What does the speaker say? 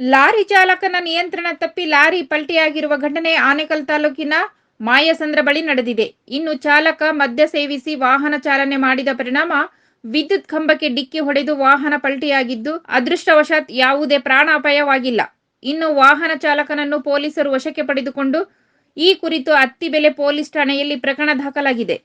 Lorry ಚಾಲಕನ ನಿಯಂತ್ರಣ ತಪ್ಪಿ ಲಾರಿ ಪಲ್ಟಿಯಾಗಿರುವ ಘಟನೆ ಆನೇಕಲ್ ತಾಲೂಕಿನ ಮಾಯಸಂದ್ರ ಬಳಿ ನಡೆದಿದೆ. ಇನ್ನು ಚಾಲಕ ಮದ್ಯ ಸೇವಿಸಿ ವಾಹನ ಚಾಲನೆ ಮಾಡಿದ ಪರಿಣಾಮ ವಿದ್ಯುತ್ ಕಂಬಕ್ಕೆ ಡಿಕ್ಕಿ ಹೊಡೆದು ವಾಹನ ಪಲ್ಟಿಯಾಗಿದ್ದು, ಅದೃಷ್ಟವಶಾತ್ ಯಾವುದೇ ಪ್ರಾಣಾಪಾಯವಾಗಿಲ್ಲ. ಇನ್ನು ವಾಹನ ಚಾಲಕನನ್ನು ಪೊಲೀಸರು ವಶಕ್ಕೆ ಪಡೆದುಕೊಂಡು ಈ ಕುರಿತು ಅತ್ತಿಬೆಲೆ ಪೊಲೀಸ್ ಠಾಣೆಯಲ್ಲಿ ಪ್ರಕರಣ ದಾಖಲಾಗಿದೆ.